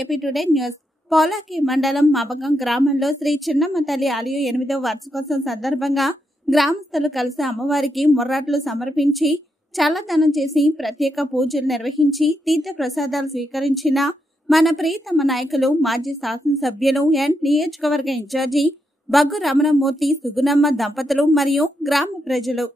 AP today news. Polaki మండలం మబగం గ్రామంలో శ్రీ చిన్నమ్మ తల్లి ఆలయం 8వ వార్షికోత్సవం సందర్భంగా గ్రామస్తులు కలిసి అమ్మవారికి ముర్రాట్లు సమర్పించి చల్లదనం చేసి ప్రత్యేక పూజలు నిర్వహించి తీర్థ ప్రసాదాలు స్వీకరించిన మన ప్రియతమ నాయకులు మాజీ శాసనసభ్యులు నియోజకవర్గ ఇన్ఛార్జి బగ్గు రమణమూర్తి సుగుణమ్మ దంపతులు మరియు గ్రామ ప్రజలు.